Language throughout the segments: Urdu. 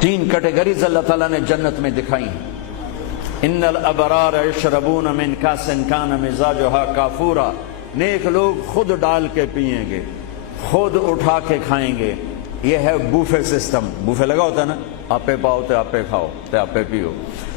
تین کیٹیگریز اللہ تعالیٰ نے جنت میں دکھائی ہیں۔ ان الابرار یشربون من کاس کان مزاجھا کافورا، نیک لوگ خود ڈال کے پئیں گے، خود اٹھا کے کھائیں گے۔ یہ ہے بوفے سسٹم، بوفے لگا ہوتا ہے نا، آپے پاؤ تے آپے کھاؤ تے آپے پیو،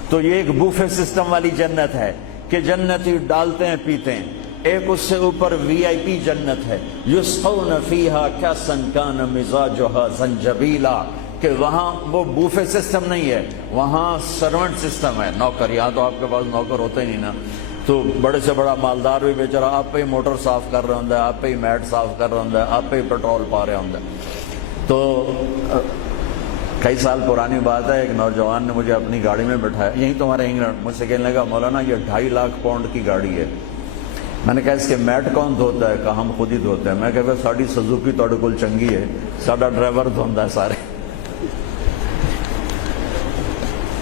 تو یہ ایک بوفے سسٹم والی جنت ہے کہ جنتی ڈالتے ہیں پیتے ہیں۔ ایک اس سے اوپر وی آئی پی جنت ہے، یسقون فیہا کاسا کان مزاجھا زنجبیلا، کہ وہاں وہ بوفے سسٹم نہیں ہے، وہاں سرونٹ سسٹم ہے، نوکر۔ یہاں تو آپ کے پاس نوکر ہوتے ہی نہیں نا، تو بڑے سے بڑا مالدار بھی بیچارہ آپ پہ ہی موٹر صاف کر رہا ہوں، آپ پہ ہی میٹ صاف کر رہا ہوں، آپ پہ ہی پیٹرول پا رہا ہوں۔ تو کئی سال پرانی بات ہے، ایک نوجوان نے مجھے اپنی گاڑی میں بٹھایا، یہیں تمہارے انگلینڈ، مجھ سے کہنے لگا مولانا یہ 2.5 لاکھ پاؤنڈ کی گاڑی ہے۔ میں نے کہا اس کے میٹ کون دھوتا ہے؟ کہا ہم خود ہی دھوتے ہیں۔ میں کہا ساڑی سزوکی تھوڑے کول چنگی ہے، ساڈا ڈرائیور دھوندا ہے سارے۔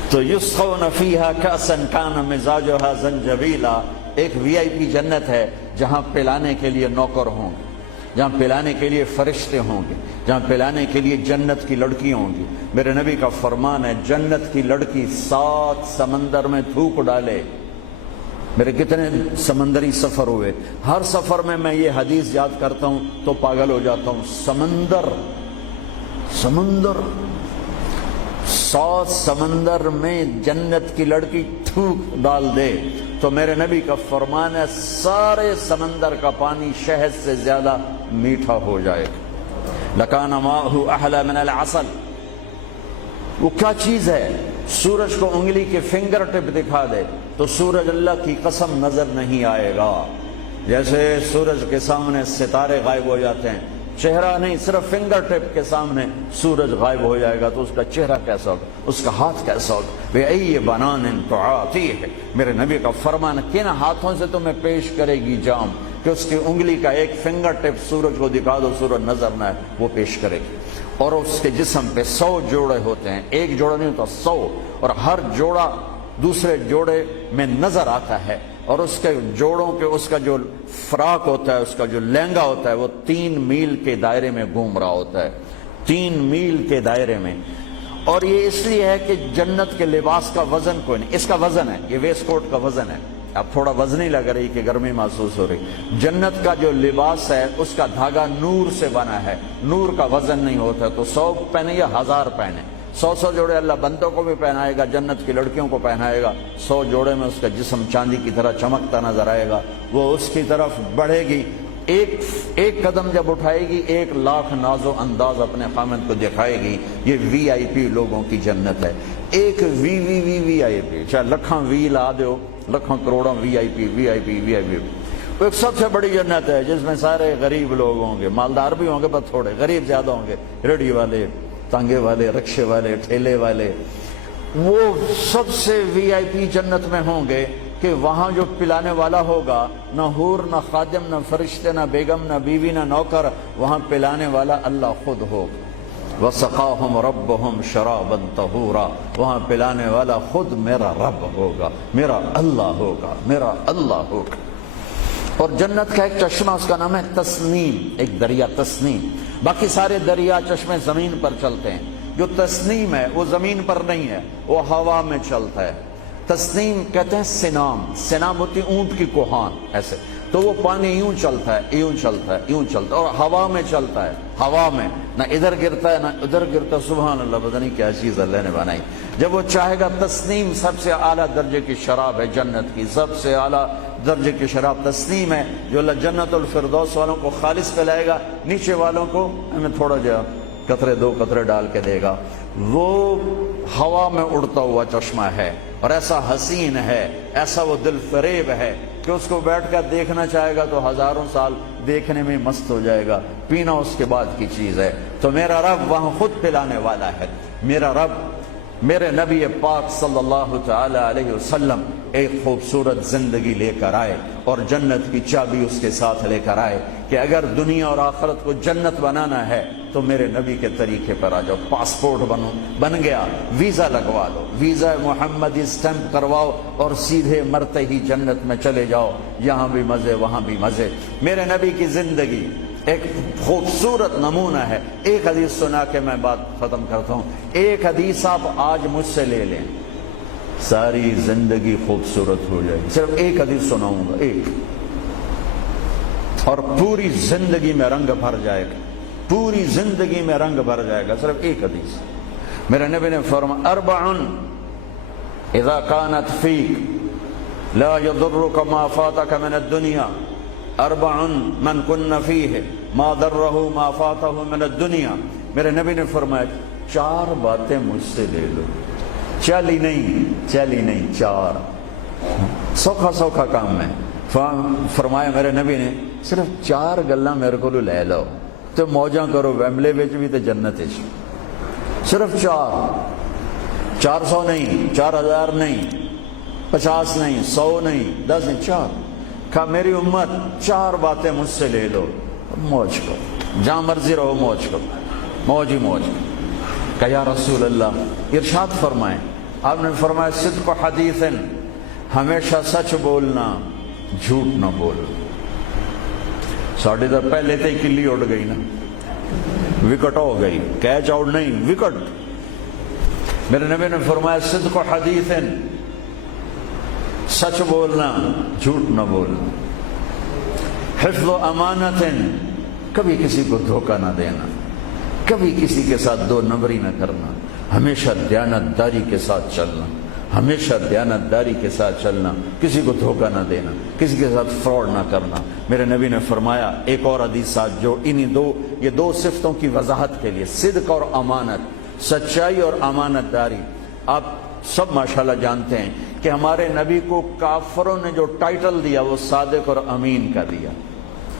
تو یسقون فیہا کاسا کان مزاجھا زنجبیلا، ایک وی آئی پی جنت ہے جہاں پلانے کے لیے نوکر ہوں گے، جہاں پلانے کے لیے فرشتے ہوں گے، جہاں پلانے کے لیے جنت کی لڑکی ہوں گی۔ میرے نبی کا فرمان ہے جنت کی لڑکی 7 سمندر میں تھوک ڈالے۔ میرے کتنے سمندری سفر ہوئے، ہر سفر میں میں یہ حدیث یاد کرتا ہوں تو پاگل ہو جاتا ہوں۔ سمندر 100 سمندر میں جنت کی لڑکی تھوک ڈال دے تو میرے نبی کا فرمان ہے سارے سمندر کا پانی شہد سے زیادہ میٹھا ہو جائے۔ لکان ماہ احلی من العسل، وہ کیا چیز ہے؟ سورج کو انگلی کے فنگر ٹپ دکھا دے تو سورج اللہ کی قسم نظر نہیں آئے گا۔ جیسے سورج کے سامنے ستارے غائب ہو جاتے ہیں، چہرہ نہیں، صرف فنگر ٹپ کے سامنے سورج غائب ہو جائے گا تو اس کا چہرہ کیسا ہوگا، اس کا ہاتھ کیسا ہوگا؟ بِأَيِّ بَنَانٍ تُعَاطِيهِ، میرے نبی کا فرمان، کن ہاتھوں سے تمہیں پیش کرے گی جام کہ اس کی انگلی کا ایک فنگر ٹپ سورج کو دکھا دو، سورج نظر نہ آئے، وہ پیش کرے گی۔ اور اس کے جسم پہ 100 جوڑے ہوتے ہیں، ایک جوڑا نہیں ہوتا، 100، اور ہر جوڑا دوسرے جوڑے میں نظر آتا ہے، اور اس کے جوڑوں کے اس کا جو فراق ہوتا ہے، اس کا جو لہنگا ہوتا ہے، وہ 3 میل کے دائرے میں گھوم رہا ہوتا ہے، 3 میل کے دائرے میں۔ اور یہ اس لیے ہے کہ جنت کے لباس کا وزن کوئی نہیں، اس کا وزن ہے، یہ ویسٹ کوٹ کا وزن ہے، اب تھوڑا وزن ہی لگ رہی کہ گرمی محسوس ہو رہی۔ جنت کا جو لباس ہے اس کا دھاگا نور سے بنا ہے، نور کا وزن نہیں ہوتا، تو 100 پہنے یا 1000 پہنے، 100 جوڑے اللہ بندوں کو بھی پہنائے گا، جنت کی لڑکیوں کو پہنائے گا، 100 جوڑے میں اس کا جسم چاندی کی طرح چمکتا نظر آئے گا، وہ اس کی طرف بڑھے گی، ایک قدم جب اٹھائے گی 1 لاکھ ناز و انداز اپنے خامد کو دکھائے گی۔ یہ وی آئی پی لوگوں کی جنت ہے، ایک وی آئی پی، چاہے لکھاں وی لا دو، لکھاں کروڑوں وی آئی پی۔ ایک سب سے بڑی جنت ہے جس میں سارے غریب لوگ ہوں گے، مالدار بھی ہوں گے بس تھوڑے، غریب زیادہ ہوں گے، ریڑھی والے، تانگے والے، رکشے والے، ٹھیلے والے، وہ سب سے وی آئی پی جنت میں ہوں گے کہ وہاں جو پلانے والا ہوگا، نہ حور، نہ خادم، نہ فرشتے، نہ بیگم، نہ بیوی، نہ نوکر، وہاں پلانے والا اللہ خود ہوگا۔ وَسَقَاهُمْ رَبُّهُمْ شَرَابًا طَهُورًا، وہاں پلانے والا خود میرا رب ہوگا، میرا اللہ ہوگا، میرا اللہ ہوگا۔ اور جنت کا ایک چشمہ، اس کا نام ہے تسنیم، ایک دریا تسنیم۔ باقی سارے دریا چشمے زمین پر چلتے ہیں، جو تسنیم ہے وہ زمین پر نہیں ہے، وہ ہوا میں چلتا ہے۔ تسنیم کہتے ہیں سنام ہوتی اونٹ کی کوہان، ایسے تو وہ پانی یوں چلتا ہے، یوں چلتا ہے، یوں چلتا ہے، اور ہوا میں چلتا ہے، ہوا میں نہ ادھر گرتا ہے نہ ادھر گرتا۔ سبحان اللہ، پتہ نہیں کیا چیز اللہ نے بنائی۔ جب وہ چاہے گا، تسنیم سب سے اعلیٰ درجے کی شراب ہے جنت کی، سب سے اعلیٰ درجے کی شراب تسنیم ہے، جو اللہ جنت الفردوس والوں کو خالص پلائے گا، نیچے والوں کو ہمیں تھوڑا جا قطرے 2 قطرے ڈال کے دے گا۔ وہ ہوا میں اڑتا ہوا چشمہ ہے، اور ایسا حسین ہے، ایسا وہ دل فریب ہے کہ اس کو بیٹھ کر دیکھنا چاہے گا تو ہزاروں سال دیکھنے میں مست ہو جائے گا، پینا اس کے بعد کی چیز ہے۔ تو میرا رب وہاں خود پلانے والا ہے، میرا رب میرے نبی پاک صلی اللہ تعالی علیہ وسلم ایک خوبصورت زندگی لے کر آئے، اور جنت کی چابی اس کے ساتھ لے کر آئے کہ اگر دنیا اور آخرت کو جنت بنانا ہے تو میرے نبی کے طریقے پر آ جاؤ۔ پاسپورٹ بن گیا، ویزا لگوا لو، ویزا محمدی سٹیمپ کرواؤ اور سیدھے مرتے ہی جنت میں چلے جاؤ، یہاں بھی مزے وہاں بھی مزے۔ میرے نبی کی زندگی ایک خوبصورت نمونہ ہے. ایک حدیث سنا کے میں بات ختم کرتا ہوں. ایک حدیث آپ آج مجھ سے لے لیں, ساری زندگی خوبصورت ہو جائے گی. صرف ایک حدیث سناؤں گا, ایک, اور پوری زندگی میں رنگ بھر جائے گا, پوری زندگی میں رنگ بھر جائے گا. صرف ایک حدیث. میرے نبی نے فرمایا اربع اذا كانت فيك لا يضرك ما فاتك من الدنيا اربع من كن فيه ما ضره ما فاته من الدنيا. میرے نبی نے فرمایا چار باتیں مجھ سے لے لو. چلی نہیں, چار. سوکھا سوکھا کام ہے. فرمایا میرے نبی نے صرف چار گلاں میرے کو لے لو تو موجاں کرو ویملے وچ بھی تے جنت وچ. صرف 400 نہیں, 4000 نہیں, 50 نہیں, 100 نہیں, 10 نہیں, 4. کہا میری امت چار باتیں مجھ سے لے لو, موج کرو, جہاں مرضی رہو موج کرو, موج ہی موج. کہا یا رسول اللہ, ارشاد فرمائیں. آپ نے فرمایا صدق حدیث, ہمیشہ سچ بولنا, جھوٹ نہ بولنا. ساڑھے تو پہلے تو ہی کلی اڑ گئی نا, وکٹ ہو گئی, کیچ آؤٹ نہیں, وکٹ. میرے نبی نے فرمایا صدق حدیث, سچ بولنا, جھوٹ نہ بولنا. حفظ و امانت, کبھی کسی کو دھوکہ نہ دینا, کبھی کسی کے ساتھ دو نمبری نہ کرنا, ہمیشہ دیانتداری کے ساتھ چلنا, ہمیشہ دیانتداری کے ساتھ چلنا, کسی کو دھوکہ نہ دینا, کسی کے ساتھ فراڈ نہ کرنا. میرے نبی نے فرمایا ایک اور حدیث جو یہ دو صفتوں کی وضاحت کے لیے, صدق اور امانت, سچائی اور امانت داری. آپ سب ماشاءاللہ جانتے ہیں کہ ہمارے نبی کو کافروں نے جو ٹائٹل دیا وہ صادق اور امین کا دیا.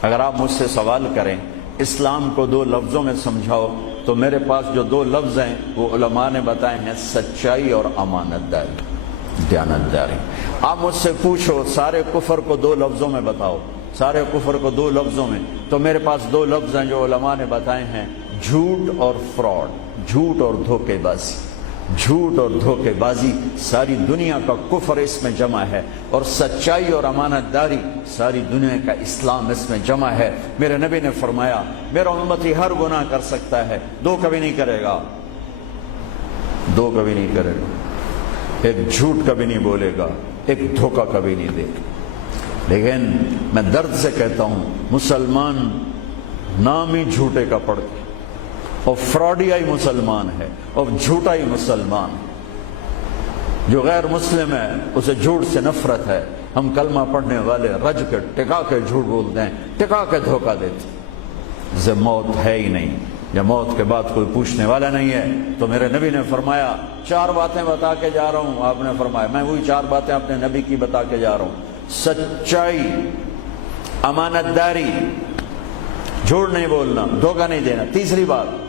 اگر آپ مجھ سے سوال کریں اسلام کو دو لفظوں میں سمجھاؤ تو میرے پاس جو دو لفظ ہیں وہ علماء نے بتائے ہیں, سچائی اور امانت داری, دیانتداری. آپ مجھ سے پوچھو سارے کفر کو دو لفظوں میں بتاؤ, سارے کفر کو دو لفظوں میں, تو میرے پاس دو لفظ ہیں جو علماء نے بتائے ہیں, جھوٹ اور فراڈ, جھوٹ اور دھوکے بازی. جھوٹ اور دھوکے بازی ساری دنیا کا کفر اس میں جمع ہے, اور سچائی اور امانت داری ساری دنیا کا اسلام اس میں جمع ہے. میرے نبی نے فرمایا میرا امتی ہر گناہ کر سکتا ہے, دو کبھی نہیں کرے گا, دو کبھی نہیں کرے گا. ایک جھوٹ کبھی نہیں بولے گا, ایک دھوکہ کبھی نہیں دے گا. لیکن میں درد سے کہتا ہوں مسلمان نام ہی جھوٹے کا پڑ کے, اور فراڈیا ہی مسلمان ہے, اور جھوٹا ہی مسلمان. جو غیر مسلم ہے اسے جھوٹ سے نفرت ہے. ہم کلمہ پڑھنے والے رج کے ٹکا کے جھوٹ بولتے ہیں, ٹکا کے دھوکہ دیتے ہیں. جب موت ہے ہی نہیں, جب موت کے بعد کوئی پوچھنے والا نہیں ہے, تو میرے نبی نے فرمایا چار باتیں بتا کے جا رہا ہوں. آپ نے فرمایا میں وہی چار باتیں اپنے نبی کی بتا کے جا رہا ہوں, سچائی, امانت داری, جھوٹ نہیں بولنا, دھوکہ نہیں دینا. تیسری بات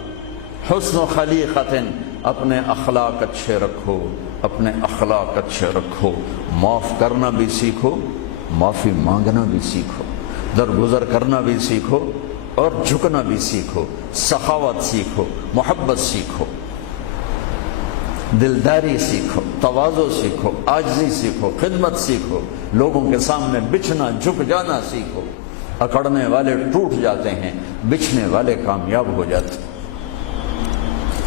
حسن و خلیقت, اپنے اخلاق اچھے رکھو, اپنے اخلاق اچھے رکھو. معاف کرنا بھی سیکھو, معافی مانگنا بھی سیکھو, درگزر کرنا بھی سیکھو, اور جھکنا بھی سیکھو. سخاوت سیکھو, محبت سیکھو, دلداری سیکھو, تواضع سیکھو, عاجزی سیکھو, خدمت سیکھو, لوگوں کے سامنے بچھنا جھک جانا سیکھو. اکڑنے والے ٹوٹ جاتے ہیں, بچھنے والے کامیاب ہو جاتے ہیں.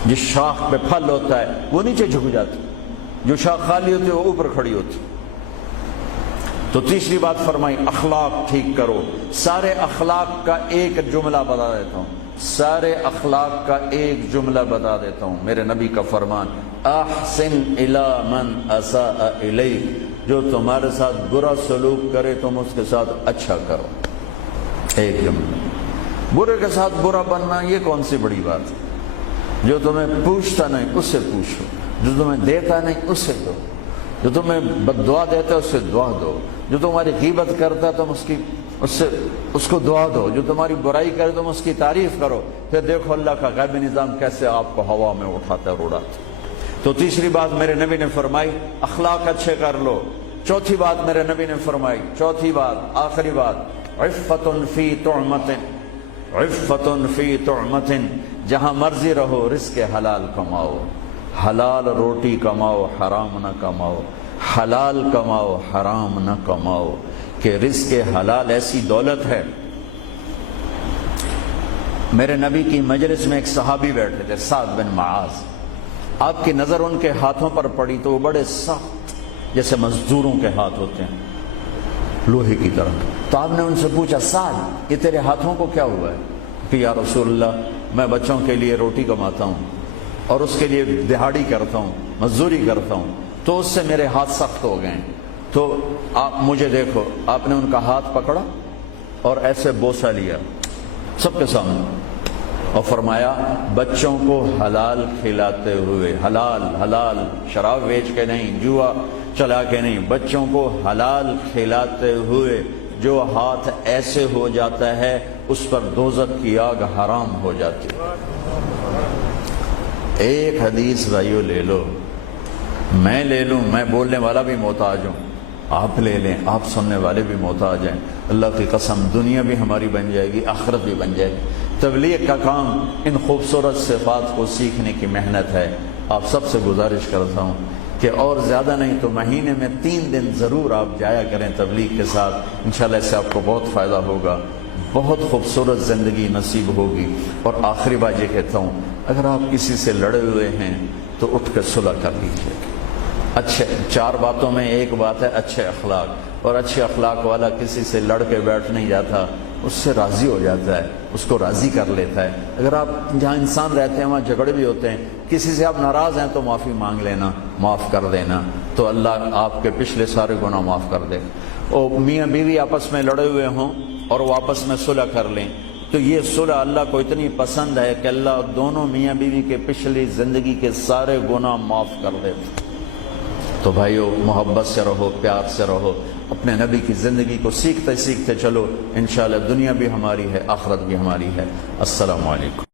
جس شاخ پہ پھل ہوتا ہے وہ نیچے جھک جاتی, جو شاخ خالی ہوتی ہے وہ اوپر کھڑی ہوتی. تو تیسری بات فرمائی اخلاق ٹھیک کرو. سارے اخلاق کا ایک جملہ بتا دیتا ہوں, سارے اخلاق کا ایک جملہ بتا دیتا ہوں. میرے نبی کا فرمان احسن الی من اساء الیک, جو تمہارے ساتھ برا سلوک کرے تم اس کے ساتھ اچھا کرو. ایک جملہ. برے کے ساتھ برا بننا یہ کون سی بڑی بات ہے؟ جو تمہیں پوچھتا نہیں اس سے پوچھو, جو تمہیں دیتا نہیں اس سے دو, جو تمہیں بد دعا دیتا ہے اس سے دعا دو, جو تمہاری غیبت کرتا ہے تم اس کو دعا دو, جو تمہاری برائی کرے تم اس کی تعریف کرو. پھر دیکھو اللہ کا غیبی نظام کیسے آپ کو ہوا میں اٹھاتا ہے, اڑاتا. تو تیسری بات میرے نبی نے فرمائی اخلاق اچھے کر لو. چوتھی بات میرے نبی نے فرمائی, چوتھی بات آخری بات, عفت فی طعمت, عفت فی طعمت, جہاں مرضی رہو رزق حلال کماؤ, حلال روٹی کماؤ, حرام نہ کماؤ, حلال کماؤ, حرام نہ کماؤ. کہ رزق حلال ایسی دولت ہے میرے نبی کی مجلس میں ایک صحابی بیٹھے تھے، سعد بن معاذ۔ آپ کی نظر ان کے ہاتھوں پر پڑی تو وہ بڑے سخت جیسے مزدوروں کے ہاتھ ہوتے ہیں، لوہے کی طرح۔ تو آپ نے ان سے پوچھا، سعد یہ تیرے ہاتھوں کو کیا ہوا ہے؟ کہ یا رسول اللہ میں بچوں کے لیے روٹی کماتا ہوں اور اس کے لیے دہاڑی کرتا ہوں، مزدوری کرتا ہوں، تو اس سے میرے ہاتھ سخت ہو گئے ہیں، تو آپ مجھے دیکھو۔ آپ نے ان کا ہاتھ پکڑا اور ایسے بوسہ لیا سب کے سامنے اور فرمایا بچوں کو حلال کھلاتے ہوئے، حلال حلال، شراب بیچ کے نہیں، جوا چلا کے نہیں، بچوں کو حلال کھلاتے ہوئے جو ہاتھ ایسے ہو جاتا ہے اس پر دوزخ کی آگ حرام ہو جاتی ہے۔ ایک حدیث بھائیو لے لو، میں لے لوں، میں بولنے والا بھی محتاج ہوں، آپ لے لیں، آپ سننے والے بھی محتاج ہیں، اللہ کی قسم دنیا بھی ہماری بن جائے گی، آخرت بھی بن جائے گی۔ تبلیغ کا کام ان خوبصورت صفات کو سیکھنے کی محنت ہے۔ آپ سب سے گزارش کرتا ہوں کہ اور زیادہ نہیں تو مہینے میں 3 دن ضرور آپ جایا کریں تبلیغ کے ساتھ، انشاءاللہ اس سے آپ کو بہت فائدہ ہوگا، بہت خوبصورت زندگی نصیب ہوگی۔ اور آخری بات یہ کہتا ہوں، اگر آپ کسی سے لڑے ہوئے ہیں تو اٹھ کر صلح کر لیجیے۔ اچھے 4 باتوں میں ایک بات ہے اچھے اخلاق، اور اچھے اخلاق والا کسی سے لڑ کے بیٹھ نہیں جاتا، اس سے راضی ہو جاتا ہے، اس کو راضی کر لیتا ہے۔ اگر آپ جہاں انسان رہتے ہیں وہاں جھگڑے بھی ہوتے ہیں، کسی سے آپ ناراض ہیں تو معافی مانگ لینا، معاف کر دینا، تو اللہ آپ کے پچھلے سارے گناہ معاف کر دے۔ اور میاں بیوی آپس میں لڑے ہوئے ہوں اور وہ آپس میں صلح کر لیں تو یہ صلح اللہ کو اتنی پسند ہے کہ اللہ دونوں میاں بیوی کے پچھلی زندگی کے سارے گناہ معاف کر دیتے۔ تو بھائیو محبت سے رہو، پیار سے رہو، اپنے نبی کی زندگی کو سیکھتے سیکھتے چلو، انشاءاللہ دنیا بھی ہماری ہے، آخرت بھی ہماری ہے۔ السلام علیکم۔